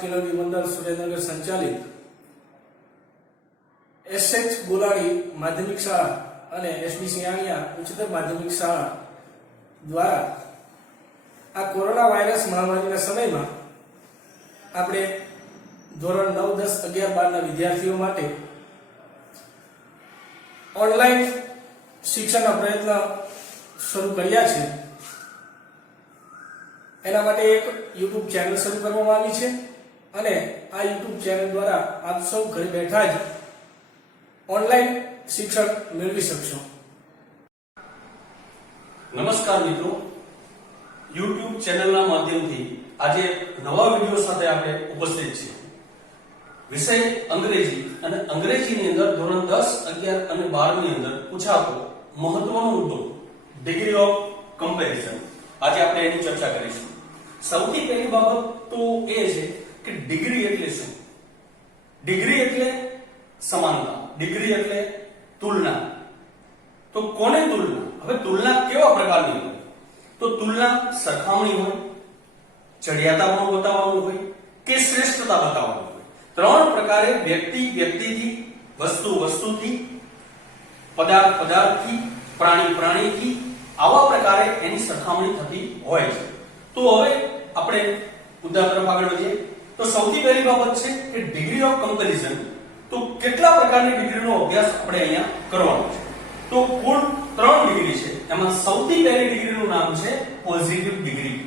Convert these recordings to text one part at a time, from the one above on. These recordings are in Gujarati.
કિલોની મંડળ સુરેન્દ્રનગર સંચાલિત એસએચ બોલાડી માધ્યમિક શાળા અને એસબી સિયાણિયા ઉચ્ચતર માધ્યમિક શાળા દ્વારા આ કોરોના વાયરસ મહામારીના સમયમાં આપણે ધોરણ 9, 10, 11, 12 ના વિદ્યાર્થીઓ માટે ઓનલાઈન શિક્ષણના પ્રયત્ન શરૂ કર્યા છે. એના માટે એક YouTube ચેનલ શરૂ કરવામાં આવી છે અને આ YouTube ચેનલ દ્વારા આપ સૌ ઘરે બેઠા જ ઓનલાઈન શિક્ષણ મેળવી શકશો. નમસ્કાર મિત્રો, YouTube ચેનલના માધ્યમથી આજે નવા વિડિયો સાથે આપણે ઉપસ્થિત છીએ. વિષય અંગ્રેજી અને અંગ્રેજીની અંદર ધોરણ 10, 11 અને 12 ની અંદર પૂછાતો મહત્વનો મુદ્દો ડિગ્રી ઓફ કમ્પેરિઝન. આજે આપણે એની ચર્ચા કરીશું. સૌથી પહેલી બાબત તો એ છે કે ડિગ્રી એટલે શું? ડિગ્રી એટલે સમાનતા, ડિગ્રી એટલે તુલના. તો કોને તુલના? હવે તુલના કેવા પ્રકારની હોય? તો તુલના સરખામણી હોય, ચડિયાતાપણું બતાવવાનું હોય કે શ્રેષ્ઠતા બતાવવાનું હોય. ત્રણ પ્રકારે વ્યક્તિ વ્યક્તિથી, વસ્તુ વસ્તુથી, પદાર્થ પદાર્થથી, પ્રાણી પ્રાણીથી આવા પ્રકારે એની સરખામણી થતી હોય છે. તો હવે આપણે મુદ્દા તરફ આગળ વધીએ. તો સૌથી પહેલી બાબત છે કે ડિગ્રી ઓફ કમ્પેરિઝન. તો કેટલા પ્રકારની ડિગ્રીનો અભ્યાસ આપણે અહીંયા કરવાનો છે? તો કુલ 3 ડિગ્રી છે. એમાં સૌથી પહેલી ડિગ્રીનું નામ છે પોઝિટિવ ડિગ્રી.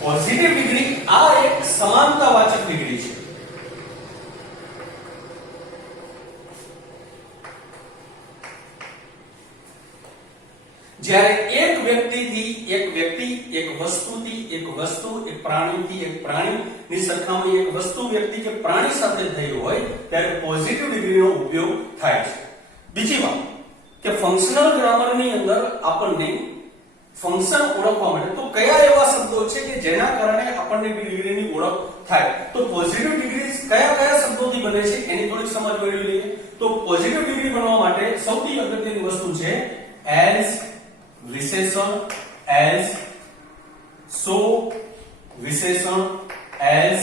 પોઝિટિવ ડિગ્રી આ એક સમાનતાવાચક ડિગ્રી છે. જ્યારે એક વ્યક્તિથી એક વ્યક્તિ, એક વસ્તુથી એક વસ્તુ, એક પ્રાણીથી એક પ્રાણીની સરખામણી એક વસ્તુ, વ્યક્તિ કે પ્રાણી સાથે થઈ હોય ત્યારે પોઝિટિવ ડિગ્રીનો ઉપયોગ થાય છે. બીજી વાત કે ફંક્શનલ ગ્રામરની અંદર આપણને ફંક્શન ઓળખવા માટે તો કયા એવા શબ્દો છે કે જેના કારણે આપણને ડિગ્રીની ઓળખ થાય? તો પોઝિટિવ ડિગ્રી કયા કયા શબ્દોથી બને છે એની થોડીક સમજ મેળવી લઈએ. તો પોઝિટિવ ડિગ્રી બનવા માટે સૌથી અગત્યની વસ્તુ છે એઝ, વિશેષણ એઝ, સો, વિશેષણ એઝ,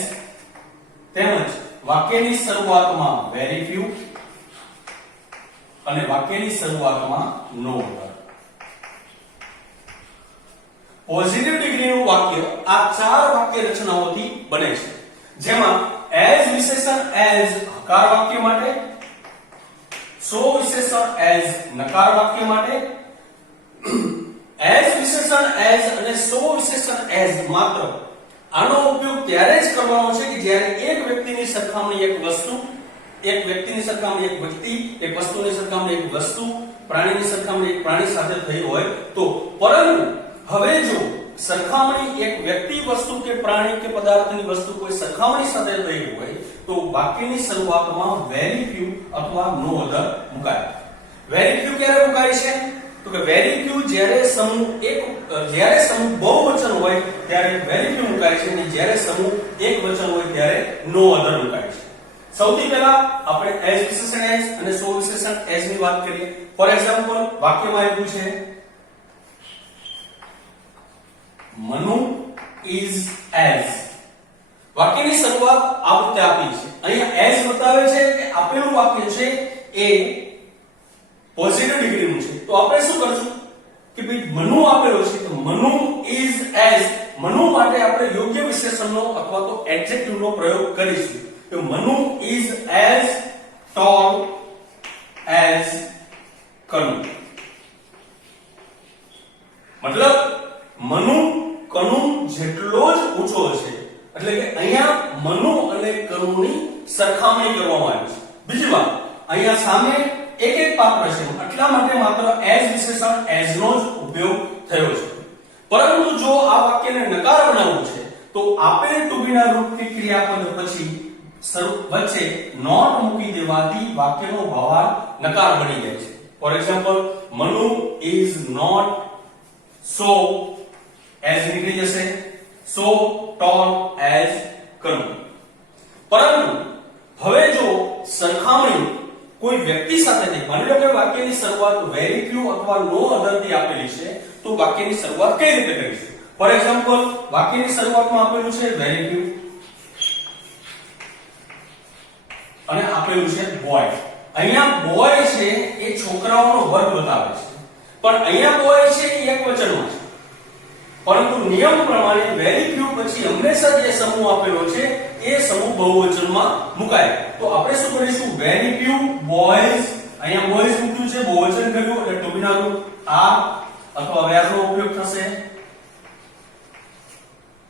તેમજ વાક્યની શરૂઆતમાં વેરી ફ્યુ અને વાક્યની શરૂઆતમાં નો ઓર્ડર. પોઝિટિવ ડિગ્રીનું વાક્ય આ 4 વાક્ય રચનાઓથી બને છે, જેમાં એઝ વિશેષણ એઝ હકાર વાક્ય માટે, સો વિશેષણ એઝ નકાર વાક્ય માટે, એઝ વિશેષણ એઝ અને સો વિશેષણ એઝ માત્ર આનો ઉપયોગ ત્યારે જ કરવાનો છે કે જ્યારે એક વ્યક્તિની સરખામણી એક વસ્તુ, એક વ્યક્તિની સરખામણી એક વ્યક્તિ, એક વસ્તુની સરખામણી એક વસ્તુ, પ્રાણીની સરખામણી એક પ્રાણી સાથે થઈ હોય તો. પરંતુ હવે જો સરખામણી એક વ્યક્તિ, વસ્તુ કે પ્રાણી કે પદાર્થની વસ્તુ કોઈ સરખામણી સાથે થઈ હોય તો વાક્યની શરૂઆતમાં વેરી ફ્યુ અથવા નો અધર મુકાય. વેરી ફ્યુ ક્યારે મુકાય છે? તો કે વેરી ફ્યુ જ્યારે સમૂહ બહુવચન હોય ત્યારે વેરી ફ્યુ મુકાય છે અને જ્યારે સમૂહ એક વચન હોય ત્યારે નો અધર મુકાય છે. સૌથી પહેલા આપણે એઝ વિશેષણ એઝ અને સો વિશેષણ એઝ ની વાત કરીએ. ફોર એક્ઝામ્પલ વાક્યમાં આપ્યું છે મનુ ઇઝ એઝ. વાક્યની શરૂઆત આ રીતે આપી છે. અહીંયા એઝ બતાવે છે કે આપેલું વાક્ય છે એ પોઝિટિવ ડિગ્રીનું છે. તો આપણે શું કરશું કે ભાઈ મનુ આપેલો છે તો મનુ ઇઝ એઝ, મનુ માટે આપણે યોગ્ય વિશેષણનો અથવા તો એડજેક્ટિવનો પ્રયોગ કરીશું. તો Manu is as toll as Kanu. મતલબ મનુ કનુ જેટલો જ ઊંચો છે. એટલે કે અહીંયા મનુ અને કનુની સરખામણી કરવામાં આવી છે. બીજી વાત, અહીંયા સામે એક એક પાત્ર છે, એટલા માટે માત્ર એઝ વિશેષણ એઝ નો જ ઉપયોગ થયો છે. પરંતુ જો આ વાક્યને નકાર બનાવવું છે તો આપેલ ટુ બી ના રૂપ કે ક્રિયાપદ પછી વચ્ચે નોટ મૂકી દેવાથી વાક્યનો ભાવાર્થ નકાર બની જાય છે. For example Manu is not so as નીકળી જશે, સો ટોલ એઝ કનુ. પરંતુ હવે જો સરખામણી કોઈ વ્યક્તિ સાથે નહીં. માની લો કે વાક્યની શરૂઆત વેરી ફ્યુ અથવા નો અધર થી આપેલી છે, તો વાક્યની શરૂઆત કઈ રીતે કરીશું? ફોર એક્ઝામ્પલ, વાક્યની શરૂઆતમાં આપેલું છે વેરી ફ્યુ અને આપેલું છે બોય. અહીંયા બોય છે એ છોકરાઓનો વર્ગ બતાવે છે, પણ અહીંયા બોય છે એ એકવચનમાં છે. પરંતુ નિયમ પ્રમાણે વેરી ફ્યુ પછી હંમેશા જે સમૂહ આપેલો છે એ સમૂહ બહુવચનમાં મુકાય. તો આપણે શું કરીશું? વેરી ફ્યુ બોયઝ, અહીંયા બોયઝ મૂક્યું છે, બહુવચન કર્યું એટલે ટુ બી ના રૂપ આર અથવા વેર નો ઉપયોગ થશે.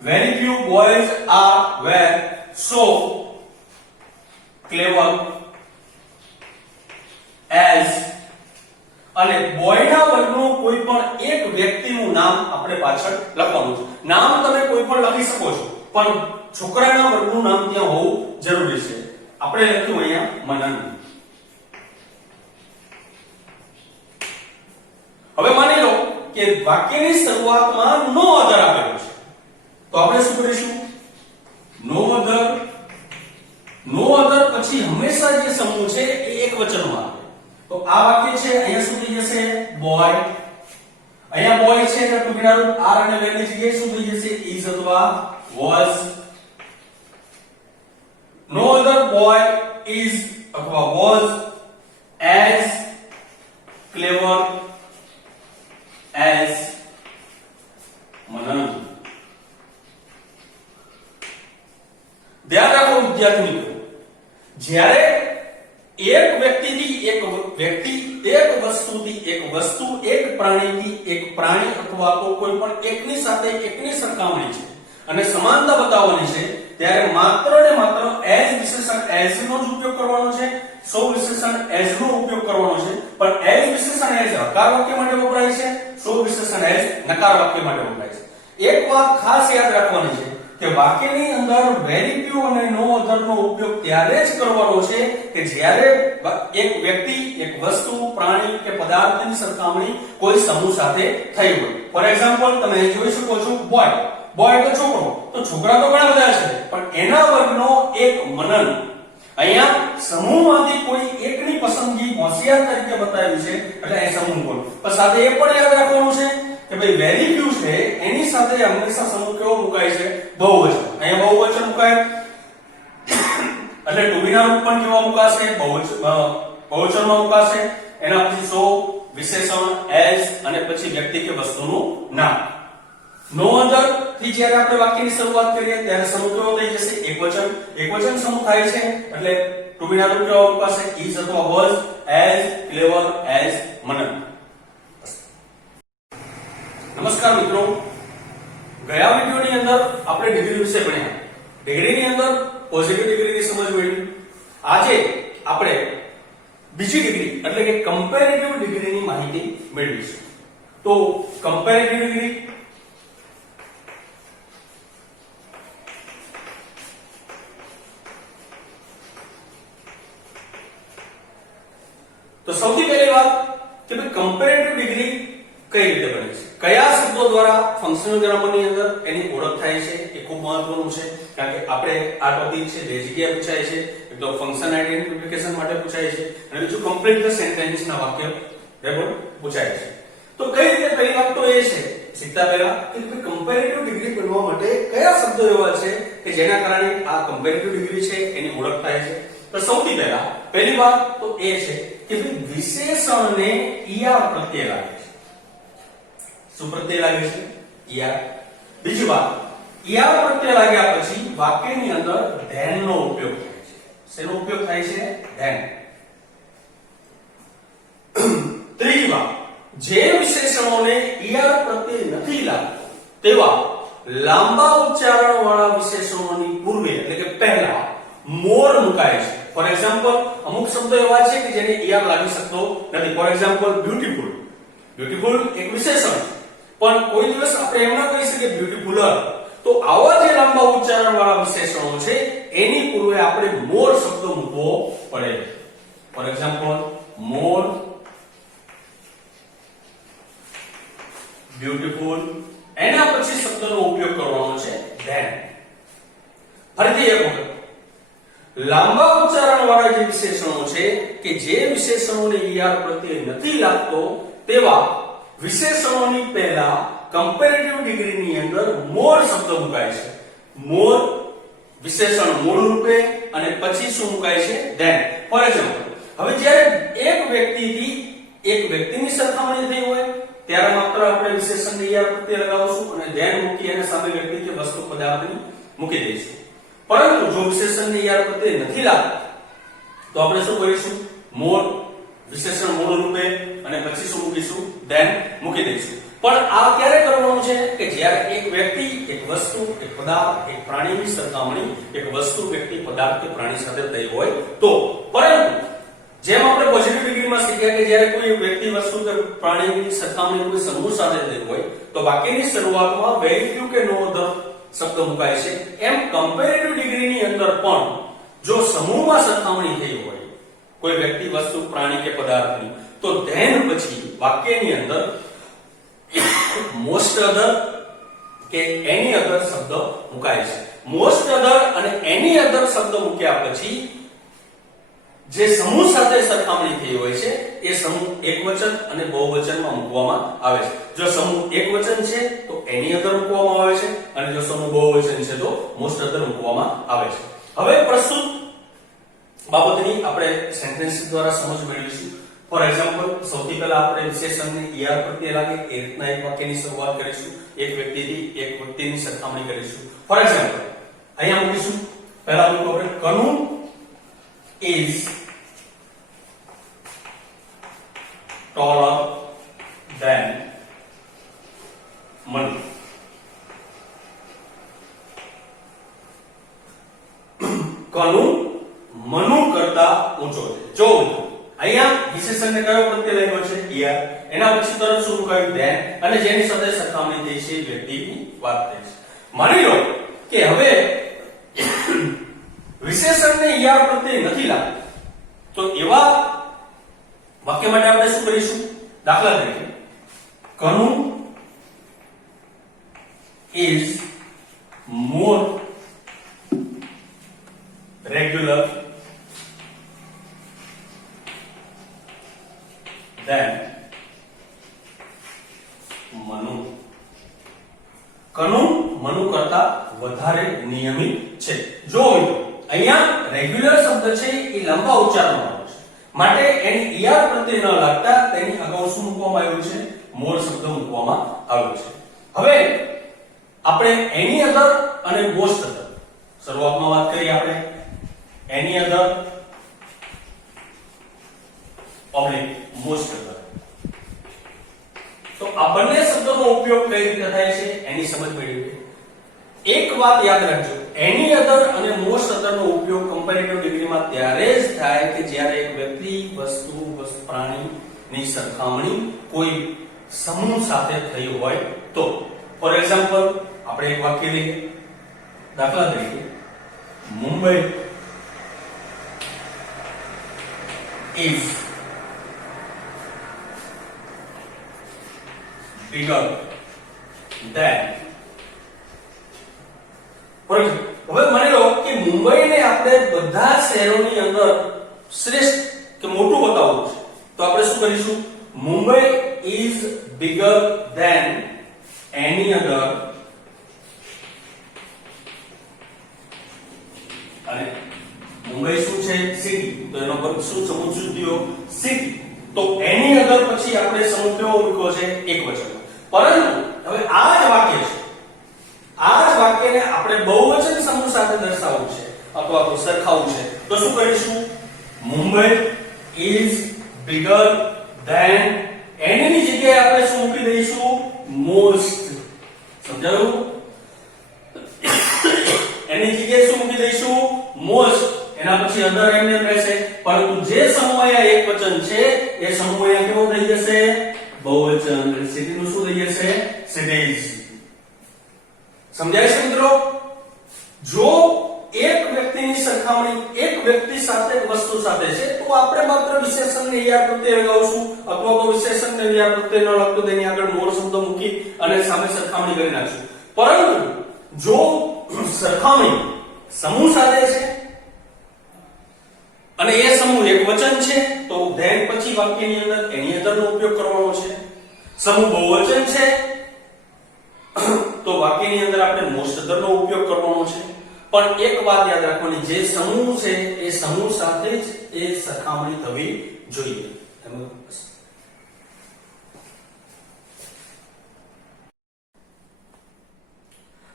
Very few boys are were so clever as, અને બોયના વર્ગનું કોઈ પણ એક વ્યક્તિનું નામ આપણે પાછળ લખવાનું છે. નામ તમે કોઈ પણ લખી શકો છો, પણ છોકરાના વર્ગનું નામ ત્યાં હોવું જરૂરી છે. આપણે લખ્યું અહીંયા મનન. હવે માની લો કે વાક્યની શરૂઆતમાં નો અધર આપેલું છે, તો આપણે શું કરીશું? નો અધર પછી હંમેશા જે સમૂહ છે એ એકવચનમાં આવે. તો આ વાક્ય છે, અહીંયા શું થઈ જશે? બોય. અહીંયા બોય છે એટલે ટુ બી ના રૂપ આર અને વેર ની જગ્યાએ શું થઈ જશે? ઇઝ અથવા was. No other boy is અથવા was as clever as Manan. ધ્યાન રાખો વિદ્યાર્થી મિત્રો, જ્યારે એક વ્યક્તિથી એક વ્યક્તિ, એક વસ્તુથી એક વસ્તુ, એક પ્રાણીથી એક પ્રાણી અથવા તો કોઈ પણ એકની સાથે એકની સરખામણી છે અને સમાનતા બતાવવાની છે, ત્યારે માત્ર ને માત્ર એઝ વિશેષણ એઝ નો જ ઉપયોગ કરવાનો છે. સો વિશેષણ એઝ નો ઉપયોગ કરવાનો છે. પણ એઝ વિશેષણ એઝ હકાર વાક્ય માટે વપરાય છે, સો વિશેષણ એઝ નકાર વાક્ય માટે વપરાય છે. એક વાત ખાસ યાદ રાખવાની છે કે વાક્યની અંદર વેરી ફ્યુ અને નો અધર નો ઉપયોગ ત્યારે જ કરવાનો છે કે જ્યારે એક વ્યક્તિ, એક વસ્તુ, પ્રાણી કે પદાર્થની સરખામણી કોઈ સમૂહ સાથે થઈ હોય. ફોર એક્ઝામ્પલ, તમે અહીં જોઈ શકો છો બોય. બોય એટલે છોકરો. તો છોકરા તો ઘણા બધા છે, પણ એના વર્ગનો એક મનન. અહીંયા સમૂહમાંથી કોઈ એકની પસંદગી હોશિયાર તરીકે બતાવી છે એટલે અહીં સમૂહ બોલ. પણ સાથે એ પણ યાદ રાખવાનું છે કે ભાઈ વેરી ફ્યુ છે એની સાથે હંમેશા સમૂહ કેવો મુકાય છે? બહુવચન. અહીંયા બહુવચન મુકાય એટલે ટુ બી ના રૂપ પણ કેવા મુકાશે? બહુવચનમાં મુકાશે. એના પછી સો વિશેષણ એઝ અને પછી વ્યક્તિ કે વસ્તુનું નામ. નો અધર થી જ્યારે આપણે વાક્યની શરૂઆત કરીએ ત્યારે સમૂહ કેવો થઈ જશે? એકવચન. એકવચન સમૂહ થાય છે એટલે ટુ બી ના રૂપ કેવા મુકાશે? ઇઝ અથવા વોઝ એઝ ક્લેવર એઝ મનન. નમસ્કાર મિત્રો, ગયા વિડિયોની અંદર આપણે ડિગ્રી વિશે ભણ્યા. ડિગ્રીની અંદર પોઝિટિવ ડિગ્રીની સમજ મળી. આજે આપણે બીજી ડિગ્રી એટલે કે કમ્પેરેટિવ ડિગ્રીની માહિતી મેળવીશું. તો કમ્પેરેટિવ ડિગ્રી તો સૌથી પહેલી વાત કે ભાઈ કમ્પેરેટિવ ડિગ્રી કઈ રીતે બને છે, કયા શબ્દો દ્વારા ફંક્શનલ ગ્રામરની અંદર એની ઓળખ થાય છે, એ ખૂબ મહત્વનું છે. કારણ કે આપણે આ ટોપિક છે બે જગ્યાએ પૂછાય છે. એક તો ફંક્શન આઇડેન્ટિફિકેશન માટે પૂછાય છે અને બીજું કમ્પ્લીટ ધ સેન્ટેન્સ ના વાક્ય રેકોર્ડ પૂછાય છે. તો કઈ રીતે? પહેલી વાત તો એ છે શીખતા પહેલા કે કમ્પેરેટિવ ડિગ્રી બનવા માટે કયા શબ્દો એવા છે કે જેના કારણે આ કમ્પેરેટિવ ડિગ્રી છે એની ઓળખ થાય છે. તો સૌથી પહેલા પહેલી વાત તો એ છે કે વિશેષણને ઈઆર પ્રત્યય લાગે છે. શું પ્રત્યય લાગે છે? ઈઆર. બીજી વાત, ઈઆર પ્રત્યય લાગ્યા પછી વાક્યની અંદર ધેન નો ઉપયોગ થાય છે. શેનો ઉપયોગ થાય છે? ધેન. ત્રીજી વાત, જે વિશેષણોને ઈઆર પ્રત્યય નથી લાગતો તેવા લાંબા ઉચ્ચારણ વાળા વિશેષણોની પૂર્વે એટલે કે પહેલા મોર મુકાય છે. ફોર એક્ઝામ્પલ, અમુક શબ્દો એવા છે કે જેને ઈઆર લાગી શકતો નથી. For example, beautiful. બ્યુટીફુલ એક વિશેષણ છે, પણ કોઈ દિવસ આપણે એમ ના કહી શકીએ બ્યુટીફુલર. તો આવા જે લાંબા ઉચ્ચારણ વાળા વિશેષણો છે એની પૂર્વે આપણે મોર શબ્દ મૂકવો પડે. ફોર એક્ઝામ્પલ, મોર, બ્યુટીફુલ. એના પછી શબ્દનો ઉપયોગ કરવાનો છે ધેન. ફરીથી એક વખત, લાંબા ઉચ્ચારણ વાળા જે વિશેષણો છે કે જે વિશેષણોને ER પ્રત્યય નથી લાગતો તેવા વિશેષણોની પહેલા કમ્પેરેટિવ ડિગ્રીની અંદર મોર શબ્દ મુકાય છે. મોર વિશેષણ મૂળ રૂપે અને પછી શું મુકાય છે? ધેન. ફોર એક્ઝામ્પલ, હવે જ્યારે એક વ્યક્તિથી એક વ્યક્તિની સરખામણી થઈ હોય ત્યારે માત્ર આપણે વિશેષણને ER પ્રત્યય લગાવશું અને ધેન મૂકી અને સામે વ્યક્તિ કે વસ્તુ પદાર્થની મૂકી દઈશું. પરંતુ જો વિશેષણને ER પ્રત્યય નથી લાગતો તો આપણે શું કરીશું? મોર વિશેષણ મૂળ રૂપે અને પછી શું મૂકીશું? ધેન મૂકી દઈશું. પણ આ ક્યારે કરવાનું છે કે જ્યારે એક વ્યક્તિ, એક વસ્તુ, એક પદાર્થ, એક પ્રાણીની સરખામણી એક વસ્તુ, વ્યક્તિ, પદાર્થ કે પ્રાણી સાથે થઈ હોય તો. પરંતુ જેમ આપણે પોઝિટિવ ડિગ્રીમાં શીખ્યા કે જ્યારે કોઈ વ્યક્તિ, વસ્તુ કે પ્રાણીની સરખામણી કોઈ સમૂહ સાથે થઈ હોય તો વાક્યની શરૂઆતમાં વેરી ફ્યુ કે નો અધર શબ્દ મુકાય છે. એમ કમ્પેરેટિવ ડિગ્રીની અંદર પણ જો સમૂહમાં સરખામણી થઈ હોય કોઈ વ્યક્તિ, વસ્તુ, પ્રાણી કે પદાર્થની તો ધેન પછી વાક્યની અંદર મોસ્ટ અધર કે એની અધર શબ્દ મુકાય છે. મોસ્ટ અધર અને એની અધર શબ્દ મૂક્યા પછી જે સમૂહ સાથે સરખામણી થઈ હોય છે એ સમૂહ એકવચન અને બહુવચનમાં મૂકવામાં આવે છે. જો સમૂહ એકવચન છે તો એની અધર મૂકવામાં આવે છે અને જો સમૂહ બહુવચન છે તો મોસ્ટ અધર મૂકવામાં આવે છે. હવે પ્રસ્તુત બાબતની આપણે સેન્ટેન્સ દ્વારા સમજ મેળવીશું. ફોર એક્ઝામ્પલ, સૌથી પહેલા આપણે વિશેષણને ER પ્રત્યય લાગે એ રીતના એક વાક્યની શરૂઆત કરીશું. એક વ્યક્તિથી એક વ્યક્તિની સરખામણી કરીશું. ફોર એક્ઝામ્પલ, અહીંયા મૂકીશું. પહેલા મૂકો આપણે, Kanu is taller than Manu. Kanu Manu કરતા ઊંચો છે. જો અહીંયા વિશેષણને કયો પ્રત્યય લાગ્યો છે? ER. એના પછી તરત શું મુકાયું? ધેન. અને જેની સાથે સરખામણી થઈ છે વ્યક્તિની વાત થઈ છે. માની લો કે હવે વિશેષણને ER પ્રત્યય નથી લાગતો તો એવા વાક્ય માટે આપણે શું કરીશું? દાખલા તરીકે, Kanu is more regular than Manu. Kanu Manu કરતા વધારે નિયમિત છે. જો અહીંયા રેગ્યુલર શબ્દ છે એ લંબા ઉચ્ચારણમાં આવે છે માટે એની ER પ્રત્યય ન લાગતા તેની અગાઉ શું મૂકવામાં આવ્યું છે? મોર શબ્દ મૂકવામાં આવ્યો છે. હવે આપણે એની અધર અને મોસ્ટ અધર શરૂઆતમાં વાત કરી. આપણે એની અધર ઓબ્લિક મોસ્ટ અધર, તો આ બંને શબ્દોનો ઉપયોગ કઈ રીતે થાય છે એની સમજ મેળવીએ. એક વાત યાદ રાખજો, એની અધર અને મોસ્ટ અધરનો ઉપયોગ કમ્પેરેટિવ ડિગ્રીમાં ત્યારે જ થાય કે જ્યારે એક વ્યક્તિ, વસ્તુ, પ્રાણીની સરખામણી કોઈ સમૂહ સાથે થઈ હોય તો. ફોર એક્ઝામ્પલ, આપણે એક વાક્ય લઈએ. દાખલા તરીકે, મુંબઈ is bigger than. હવે માની લો કે મુંબઈને આપણે બધા શહેરોની અંદર શ્રેષ્ઠ કે મોટું બતાવવું છે તો આપણે શું કરીશું? Mumbai is bigger than any other અને મુંબઈ શું છે? સિટી. તો એનો વર્ગ શું સમજવું જોઈએ? સિટી. તો એની અધર પછી આપણે સમૂહ કેવો મૂક્યો છે? એકવચન. પરંતુ હવે આ જ વાક્ય છે, આ જ વાક્યને આપણે બહુવચન સમૂહ સાથે દર્શાવવું છે અથવા તો સરખાવવું છે તો શું કરીશું? મુંબઈ is bigger than એની જગ્યાએ આપણે શું મૂકી દઈશું? most. સમજાયું? એની જગ્યાએ શું મૂકી દઈશું? most. એના પછી અધર એમને રહેશે, પરંતુ જે સમૂહ અહીંયા એકવચન છે એ સમૂહ અહીંયા કેવો થઈ જશે? બહુવચન. સિટી નું શું થઈ જશે? cities. સમજાય છે મિત્રો? જો એક વ્યક્તિની સરખામણી એક વ્યક્તિ સાથે, વસ્તુ સાથે છે તો આપણે માત્ર વિશેષણને ER પ્રત્યય લગાવશું અથવા તો વિશેષણને ER પ્રત્યય ન લાગતો તેની આગળ મોર શબ્દ મૂકી અને સામે સરખામણી કરી નાખશું. પરંતુ જો સરખામણી સમૂહ સાથે છે અને એ સમૂહ એક વચન છે તો ધેન પછી વાક્યની અંદર એની અંદરનો ઉપયોગ કરવાનો છે. સમૂહ બહુવચન છે તો વાક્યની અંદર આપણે મોસ્ટ અધરનો ઉપયોગ કરવાનો છે. પણ એક વાત યાદ રાખવાની, જે સમૂહ છે એ સમૂહ સાથે જ એ સરખામણી થવી જોઈએ.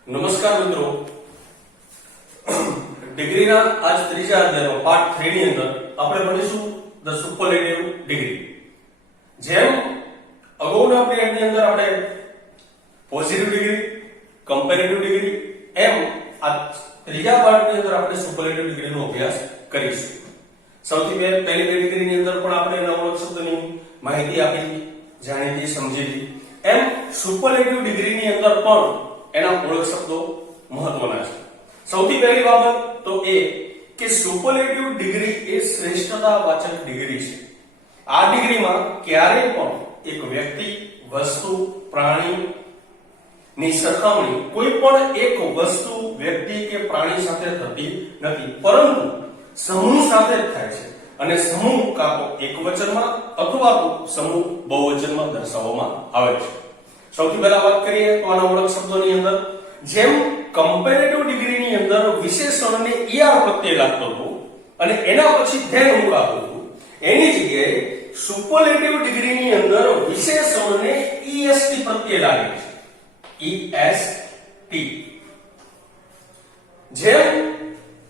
નમસ્કાર મિત્રો, ડિગ્રીના આજ ત્રીજા અધ્યાયમાં પાર્ટ 3 ની અંદર આપણે ભણીશું ધ સુપરલેટિવ ડિગ્રી. જેમ અગાઉના પીરિયડની અંદર આપણે પોઝિટિવ ડિગ્રી, કમ્પેરેટિવ ડિગ્રી, એમ આ ત્રીજા પાર્ટની અંદર આપણે સુપરલેટિવ ડિગ્રીનો અભ્યાસ કરીશું. સૌથી પહેલી ડિગ્રીની અંદર પણ આપણે નવા શબ્દની માહિતી આપી, જાણીતી, સમજી. એમ સુપરલેટિવ ડિગ્રીની અંદર પણ એના ઓળખ શબ્દો મહત્વના છે. સૌથી પહેલી બાબત તો એ કે સુપરલેટિવ ડિગ્રી એ શ્રેષ્ઠતાવાચક ડિગ્રી છે. આ ડિગ્રીમાં ક્યારેય પણ એક વ્યક્તિ, વસ્તુ, પ્રાણી ની સરખામણી કોઈ પણ એક વસ્તુ, વ્યક્તિ કે પ્રાણી સાથે થતી નથી, પરંતુ સમૂહ સાથે જ થાય છે. અને સમૂહ કાં તો એકવચનમાં અથવા તો સમૂહ બહુવચનમાં દર્શાવવામાં આવે છે. સૌથી પહેલા વાત કરીએ તો આના ઓળખ શબ્દોની અંદર, જેમ કમ્પેરેટિવ ડિગ્રીની અંદર વિશેષણને er પ્રત્યય લાગતો હતો અને એના પછી ધેન મુકાતું હતું, એની જગ્યાએ સુપરલેટિવ ડિગ્રીની અંદર વિશેષણને est પ્રત્યય લાગે છે. est. જેમ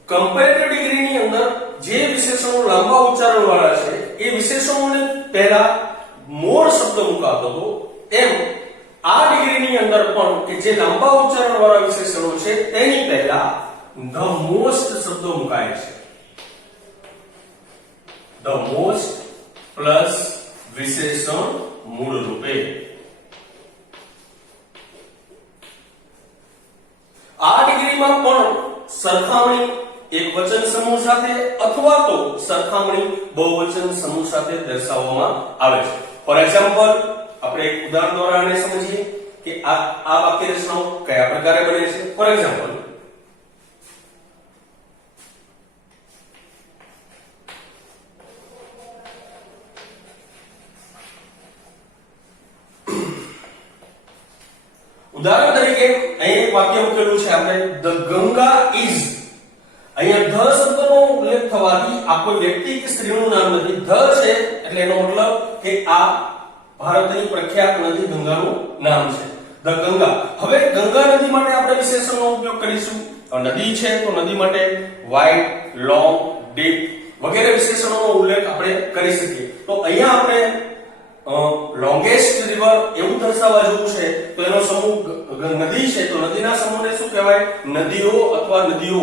કમ્પેરેટિવ ડિગ્રીની અંદર જે વિશેષણો લાંબા ઉચ્ચારણ વાળા છે એ વિશેષણોને પહેલા મોર શબ્દ મુકાતો હતો, એમ આ ડિગ્રીની અંદર પણ કે જે લાંબા ઉચ્ચારણ વાળા વિશેષણો છે તેની પહેલા ધ મોસ્ટ શબ્દ મુકાય છે. ધ મોસ્ટ પ્લસ વિશેષણ મૂળ રૂપે. આ ડિગ્રીમાં પણ સરખામણી એક વચન સમૂહ સાથે અથવા તો સરખામણી બહુવચન સમૂહ સાથે દર્શાવવામાં આવે છે. ફોર એક્ઝામ્પલ, આપણે એક ઉદાહરણ દ્વારા આને સમજીએ કે આ વાક્ય રચનાઓ કયા પ્રકારે બને છે. ફોર એક્ઝામ્પલ, ઉદાહરણ તરીકે અહીં એક વાક્ય મૂકેલું છે આપણે, ધ ગંગા ઇઝ. અહીંયા ધ શબ્દનો ઉલ્લેખ થવાથી આ કોઈ વ્યક્તિ કે સ્ત્રીનું નામ નથી. ધ છે એટલે એનો મતલબ કે આ ભારતની પ્રખ્યાત નદી ગંગાનું નામ છે, ધ ગંગા. હવે ગંગા નદી માટે આપણે વિશેષણનો ઉપયોગ કરીશું. નદી છે તો નદી માટે વાઇડ, લોંગ, ડીપ વગેરે વિશેષણોનો ઉલ્લેખ આપણે કરી શકીએ. તો અહીંયા આપણે લોંગેસ્ટ રિવર એવું દર્શાવવા જેવું છે તો એનો સમૂહ નદી છે તો નદીના સમૂહને શું કહેવાય? નદીઓ અથવા નદીઓ.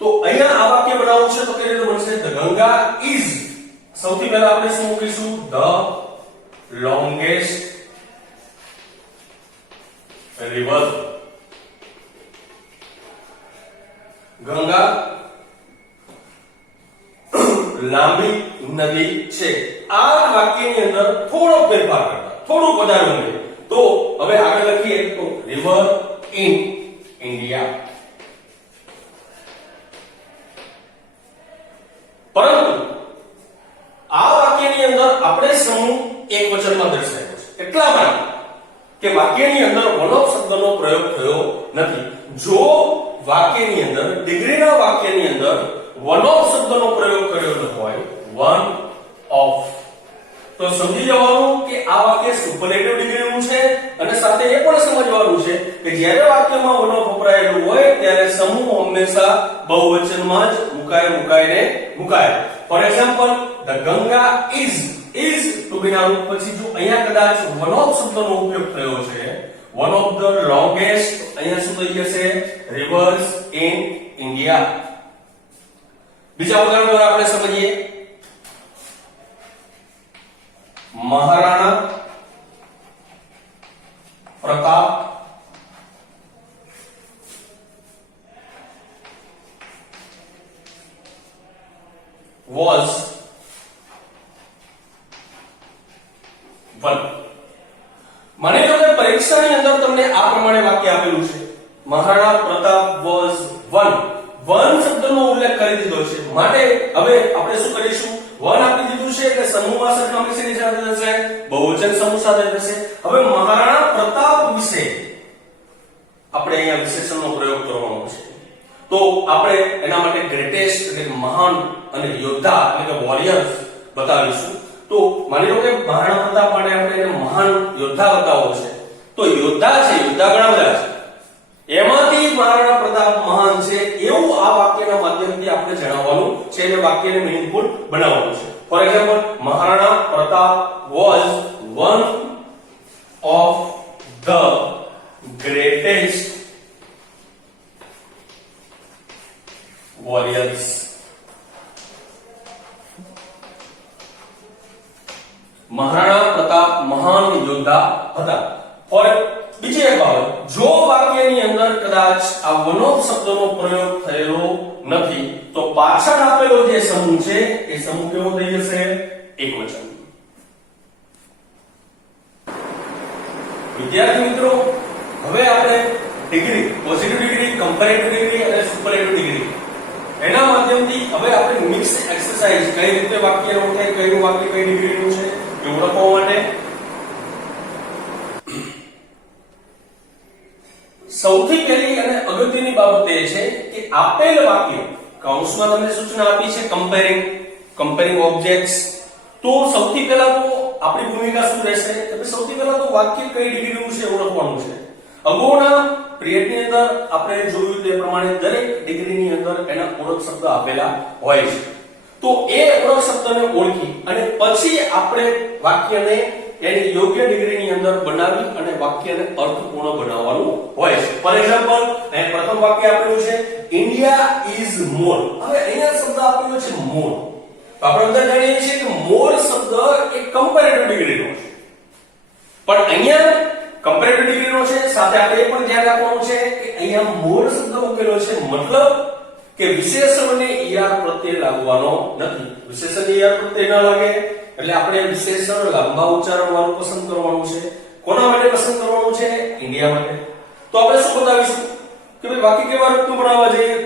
તો અહીંયા આ વાક્ય બનાવવું છે તો કેવી રીતે બનશે? The Ganga is. સૌથી પહેલા આપણે શું મૂકીશું? The longest river. ગંગા લાંબી નદી છે. આ વાક્યની અંદર થોડો ફેરફાર કરતા, થોડું વધારે ઉમેરીએ તો હવે આગળ લખીએ તો river in India. પરંતુ આ વાક્યની અંદર આપણે સમૂહ એક વચનમાં દર્શાવ્યો છે એટલા માટે કે વાક્યની અંદર વન ઓફ શબ્દનો પ્રયોગ થયો નથી. જો વાક્યની અંદર, ડિગ્રીના વાક્યની અંદર વન ઓફ શબ્દનો પ્રયોગ કર્યો હોય, વન ઓફ, તો સમજી જવાનું કે આ વાક્ય સુપરલેટિવ ડિગ્રીનું છે. અને સાથે એ પણ સમજવાનું છે કે જ્યારે વાક્યમાં વન ઓફ વપરાયેલું હોય ત્યારે સમૂહ હંમેશા બહુવચનમાં જ મુકાય. For example, the Ganga is to be ના રૂપ પછી જો અહીંયા કદાચ વન ઓફ શબ્દનો ઉપયોગ થયો છે, વન ઓફ ધ લોંગેસ્ટ, અહીંયા શું થઈ જશે? Reverse in India. બીજા ઉદાહરણ દ્વારા આપણે સમજીએ. Maharana Pratap was one. માની લો કે પરીક્ષાની અંદર તમને આ પ્રમાણે વાક્ય આપેલું છે, Maharana Pratap was one. One શબ્દનો ઉલ્લેખ કરી દીધો છે, માટે હવે આપણે શું કરીશું, વન આપી દીધું છે એટલે સમૂહમાં સરખામણી શેની સાથે થશે, બહુવચન સમૂહ સાથે થશે. હવે મહારાણા પ્રતાપ વિશે આપણે અહીંયા વિશેષણનો પ્રયોગ કરવાનો છે, તો આપણે એના માટે ગ્રેટેસ્ટ એટલે મહાન અને યોદ્ધા એટલે કે વોરિયર્સ બતાવીશું. તો માની લો કે મહારાણા પ્રતાપ માટે આપણે એને મહાન યોદ્ધા બતાવવો છે, તો યોદ્ધા છે, યોદ્ધા ઘણા બધા છે, એમાંથી મહારાણા પ્રતાપ મહાન છે એવું આ વાક્યના માધ્યમથી આપણે જણાવવાનું છે અને વાક્યને મીનિંગફુલ બનાવવાનું છે. For example, Maharana Pratap was one of the greatest warriors. Maharana Pratap મહાન યોદ્ધા હતા. ઓર બીજી એક બાબત, જો વાક્યની અંદર કદાચ આ વન ઓફ શબ્દનો પ્રયોગ થયેલો નથી તો પાછળ આપેલો જે સમૂહ છે એ સમૂહ કેવો થઈ જશે, એકવચન. વિદ્યાર્થી મિત્રો, હવે આપણે degree, positive degree, comparative degree અને સુપરલેટિવ ડિગ્રી એના માધ્યમથી હવે આપણે મિક્સ એક્સરસાઇઝ કઈ રીતે વાક્ય ઓળખાય, કયું વાક્ય કઈ ડિગ્રીનું છે એ ઓળખવા માટે સૌથી પહેલી અને અગત્યની બાબત એ છે કે આપેલ વાક્ય, કૌંસમાં તમને સૂચના આપી છે કમ્પેરિંગ ઓબ્જેક્ટ્સ, તો સૌથી પહેલા તો આપણી ભૂમિકા શું રહેશે કે સૌથી પહેલા તો વાક્ય કઈ ડિગ્રીનું છે ઓળખવાનું છે. અગાઉના પિરિયડની અંદર આપણે જોયું તે પ્રમાણે દરેક ડિગ્રીની અંદર એના ઓળખ શબ્દ આપેલા હોય છે, તો એ ઓળખ શબ્દને ઓળખી અને પછી આપણે વાક્યને એની યોગ્ય ડિગ્રીની અંદર બનાવી અને વાક્યને અર્થપૂર્ણ બનાવવાનું હોય છે. ફોર એક્ઝામ્પલ, અહીં પ્રથમ વાક્ય આપેલું છે ઇન્ડિયા ઇઝ મોર. હવે અહીંયા શબ્દ આપેલો છે મોર, તો આપણે બધા જાણીએ છીએ કે મોર શબ્દ એ કમ્પેરેટિવ ડિગ્રીનો છે, પણ અહીંયા કમ્પેરેટિવ ડિગ્રીનો છે, સાથે આપણે એ પણ ધ્યાન રાખવાનું છે કે અહીંયા મોર શબ્દ મૂકેલો છે, મતલબ કે વિશેષણને ઈઆર પ્રત્યે લાગવાનો નથી. વિશેષણ ઈઆર પ્રત્યે ન લાગે એટલે આપણે વિશેષણ લાંબા ઉચ્ચારણ વાળું પસંદ કરવાનું છે. કોના માટે પસંદ કરવાનું છે, ઇન્ડિયા માટે. તો આપણે શું બતાવીશું કે ભાઈ વાક્ય કેવા રૂપનું બનાવવા જોઈએ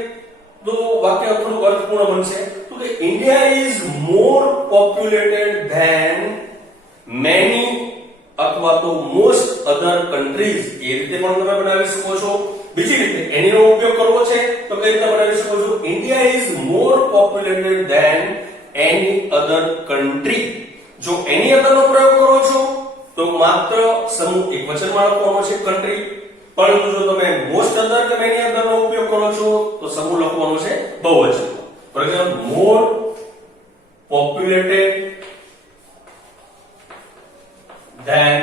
તો વાક્ય થોડું અર્થપૂર્ણ બનશે. તો કે India is more populated than many અથવા તો મોસ્ટ અધર કન્ટ્રીઝ, એ રીતે પણ તમે બનાવી શકો છો. બીજી રીતે એનીનો ઉપયોગ કરવો છે તો કઈ રીતે બનાવી શકો છો, India is more populated than any other country. જો એની અધર નો પ્રયોગ કરો છો તો માત્ર સમૂહ એકવચનમાં લખવાનો છે કન્ટ્રી, પરંતુ જો તમે મોસ્ટ અધર કે એની અધર નો ઉપયોગ કરો છો તો સમૂહ લખવાનો છે બહુવચન. For example, more populated than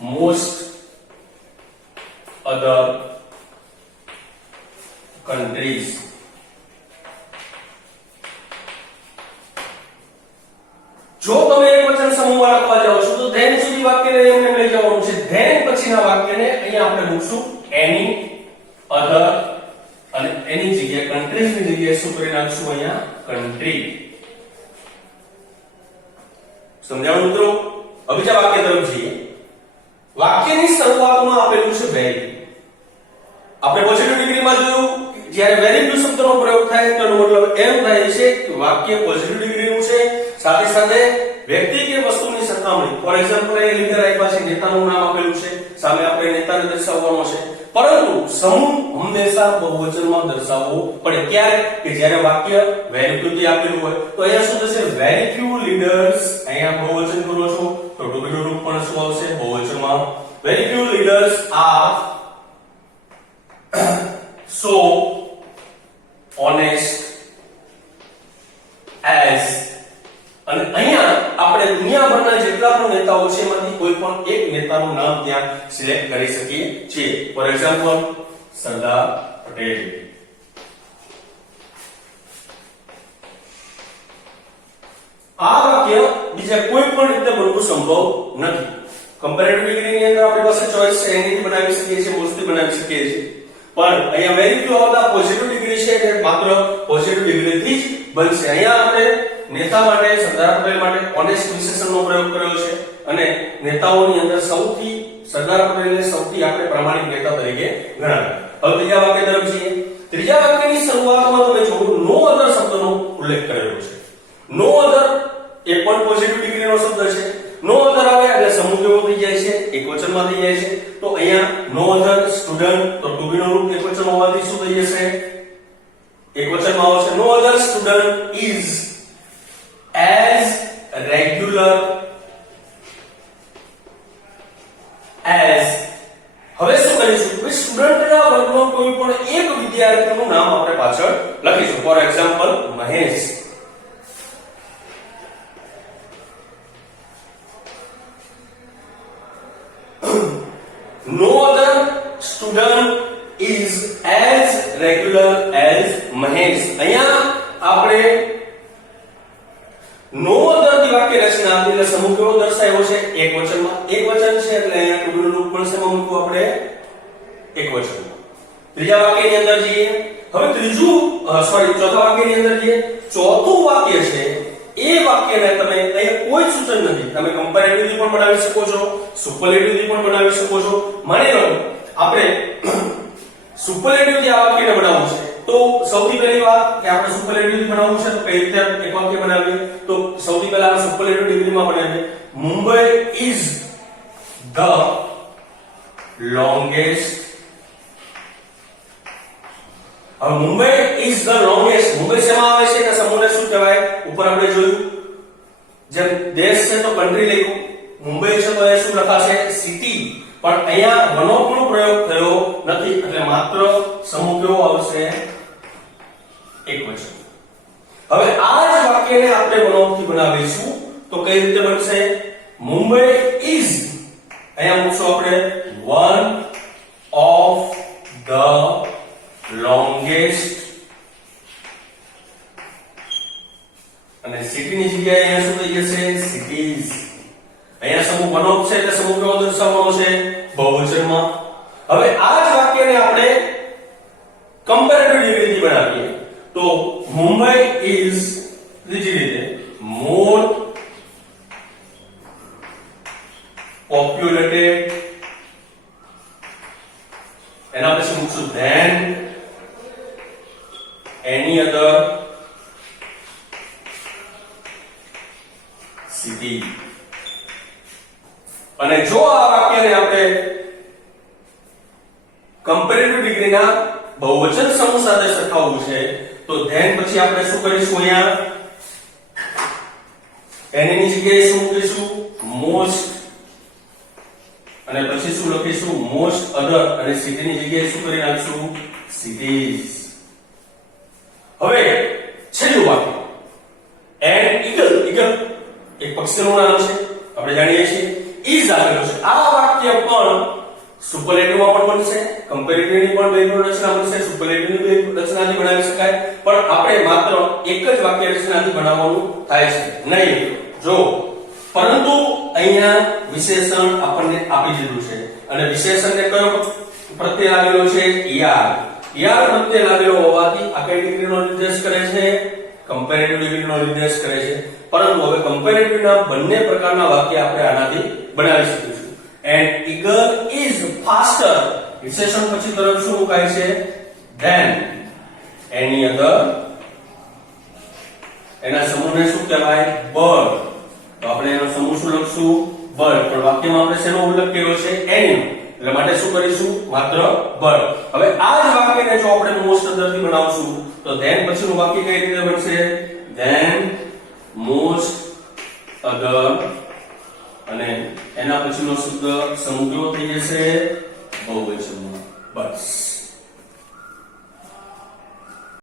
most other countries. જો તમે એક વચન સમૂહમાં લખવા જાઓ છો તો ધેન સુધી વાક્યને એમને લઈ જવાનું છે. ધેન પછીના વાક્યને અહીંયા આપણે મૂકશું એની અધર અને એની જગ્યાએ કન્ટ્રીઝ ની જગ્યાએ શું કરી નાખશું, અહીંયા કન્ટ્રી. સમજાણું મિત્રો? હવે બીજા વાક્ય તરફ જઈએ. વાક્યની શરૂઆતમાં આપેલું છે વેરી. આપણે પોઝિટિવ ડિગ્રીમાં જોયું જ્યારે વેરી ટુ શબ્દનો પ્રયોગ થાય તો એનો મતલબ એમ થાય છે કે વાક્ય પોઝિટિવ ડિગ્રીનું છે, સાથે સાથે વ્યક્તિ કે વસ્તુની સરખામણી. ફોર એક્ઝામ્પલ, એ લીડર આપ્યા છે, નેતાનું નામ આપેલું છે, સામે આપણે નેતાને દર્શાવવાનો છે, પરંતુ સમૂહ હંમેશા બહુવચનમાં દર્શાવવો પડે. ક્યારે કે જ્યારે વાક્ય વેરી ટુ થી આપેલું હોય તો અહીંયા શું થશે, વેરી ફ્યુ લીડર્સ. અહીંયા બહુવચન કરો છો તો ડુબીનું રૂપ પણ શું આવશે, બહુવચનમાં. Very few leaders are so honest as. અને અહીંયા આપણે દુનિયાભરના જેટલા પણ નેતાઓ છે એમાંથી કોઈ પણ એક નેતાનું નામ ત્યાં સિલેક્ટ કરી શકીએ છીએ. For example, Sardar Patel. આ વાક્ય બીજા કોઈ પણ રીતે બનવું સંભવ નથી. કમ્પેરેટિવ ડિગ્રીની અંદર આપણી પાસે ચોઇસ છે, એની બનાવી શકીએ છીએ, મોસ્ટલી બનાવી શકીએ છીએ, પણ અહીંયા વેરી ફ્યુ આવતા પોઝિટિવ ડિગ્રી છે એટલે માત્ર પોઝિટિવ ડિગ્રીથી જ બનશે. અહીંયા આપણે નેતા માટે, સરદાર પટેલ માટે ઓનેસ્ટ વિશેષણનો પ્રયોગ કર્યો છે અને નેતાઓની અંદર સૌથી સરદાર પટેલને સૌથી આપણે પ્રામાણિક નેતા તરીકે ગણાવ્યા. હવે ત્રીજા વાક્ય તરફ જઈએ. ત્રીજા વાક્યની શરૂઆતમાં તમે જોયું નો અધર શબ્દનો ઉલ્લેખ કરેલો છે. નો અધર એ પણ પોઝિટિવ ડિગ્રીનો શબ્દ છે. નો અધર આવે એટલે સમૂહ કેવો થઈ જાય છે? એકવચનમાં થઈ જાય છે. તો અહીંયા નો અધર સ્ટુડન્ટ, તો ટુ બી નો રૂપ એકવચન હોવાથી શું થઈ જશે? એકવચનમાં આવશે. No other student is as regular as. હવે શું કરીશું કે સ્ટુડન્ટના વર્ગનો કોઈ પણ એક વિદ્યાર્થીનું નામ આપણે પાછળ લખીશું. For example Mahesh. No other student is as regular as Mahesh. અહીંયા આપણે નો અધર થી વાક્ય રચના આપી એટલે સમૂહ કેવો દર્શાવ્યો છે? એકવચનમાં. એકવચન છે એટલે અહીંયા ટુ નું રૂપ પણ શેમાં મૂકવું આપણે? એકવચનમાં. ત્રીજા વાક્યની અંદર જઈએ. હવે ચોથા વાક્યની અંદર જઈએ. ચોથું વાક્ય છે એ વાક્યને તમે અહીંયા કોઈ સૂચન નથી. તમે કમ્પેરેટિવલી પણ બનાવી શકો છો, સુપરલેટિવલી પણ બનાવી શકો છો. માની લો આપણે સુપરલેટિવથી આ વાક્યને બનાવવું છે, તો સૌથી પહેલી વાત કે આપણે સુપરલેટિવ બનાવવું છે તો કઈ રીતે એક વાક્ય બનાવીએ? તો સૌથી પહેલા આપણે સુપરલેટિવ ડિગ્રીમાં બનાવીએ. Mumbai is the longest. હવે Mumbai is the longest. Mumbai શેમાં આવે છે કે સમૂહને શું કહેવાય? ઉપર આપણે જોયું જેમ દેશ છે તો કન્ટ્રી લખ્યું, મુંબઈ છે તો એ શું લખાશે? સિટી. પણ અહીંયા વનોપનો પ્રયોગ થયો નથી એટલે માત્ર સમૂહ કેવો આવશે? એકવચન. હવે આ જ વાક્યને આપણે વનોપથી બનાવીશું તો કઈ રીતે બનશે? મુંબઈ ઇઝ, અહીંયા મૂકશું આપણે one of the longest, અને સિટીની જગ્યાએ અહીંયા શું થઈ જશે? સિટીઝ. અહીંયા સમૂહ વનોપ છે એટલે સમૂહ કેવો દર્શાવવાનો છે? બહુવચનમાં. હવે આ જ વાક્યને આપણે કમ્પેરેટિવ ડિગ્રીથી બનાવીએ તો મુંબઈ ઇઝ ત્રીજી રીતે more populated, એના પછી મૂકશું than any other city. અને જો આ વાક્યને આપણે કમ્પેરેટિવ ડિગ્રીના બહુવચન સમૂહ સાથે સરખાવવું છે તો ધેન પછી આપણે શું કરીશું? અહીંયા એની જગ્યાએ શું મૂકીશું? મોસ્ટ. અને પછી શું લખીશું? મોસ્ટ અધર. અને સિટીની જગ્યાએ શું કરી નાખીશું? સિટીઝ. હવે છેલ્લું વાક્ય એન ઈગલ. ઈગલ એક પક્ષીનું નામ છે, આપણે જાણીએ છીએ. ઇઝ આપેલું છે. આ વાક્ય પણ સુપરલેટિવમાં પણ બનશે, કમ્પેરેટિવની પણ બે રચના બનશે, સુપરલેટિવની બે રચનાથી બનાવી શકાય. પણ આપણે માત્ર એક જ વાક્ય રચનાથી બનાવવાનું થાય છે નહીં. જો પરંતુ અહીંયા વિશેષણ આપણને આપી દીધું છે અને વિશેષણને કયો પ્રત્યય લાગેલો છે? યાર. યાર પ્રત્યય લાગેલો હોવાથી આ કઈ ડિગ્રીનો નિર્દેશ કરે છે? કમ્પેરેટિવ ડિગ્રીનો નિર્દેશ કરે છે. પરંતુ હવે કમ્પેરેટિવના બંને પ્રકારના વાક્ય આપણે આનાથી બનાવી શકીશું. And eager is faster. વિશેષણ પછી તરફ શું મુકાય છે? than any other. એના સમૂહને શું કહેવાય? bird. તો આપણે એનો સમૂહ શું લખશું? bird. પણ વાક્યમાં આપણે શેનો ઉલ્લેખ કર્યો છે? any. એટલે માટે શું કરીશું? માત્ર bird. હવે આ જ વાક્યને જો આપણે most other થી બનાવશું તો then પછીનું વાક્ય કઈ રીતે બનશે? then most other, અને એના પછીનો શબ્દ સમૂહ કેવો થઈ જશે? બહુવચનમાં. બસ.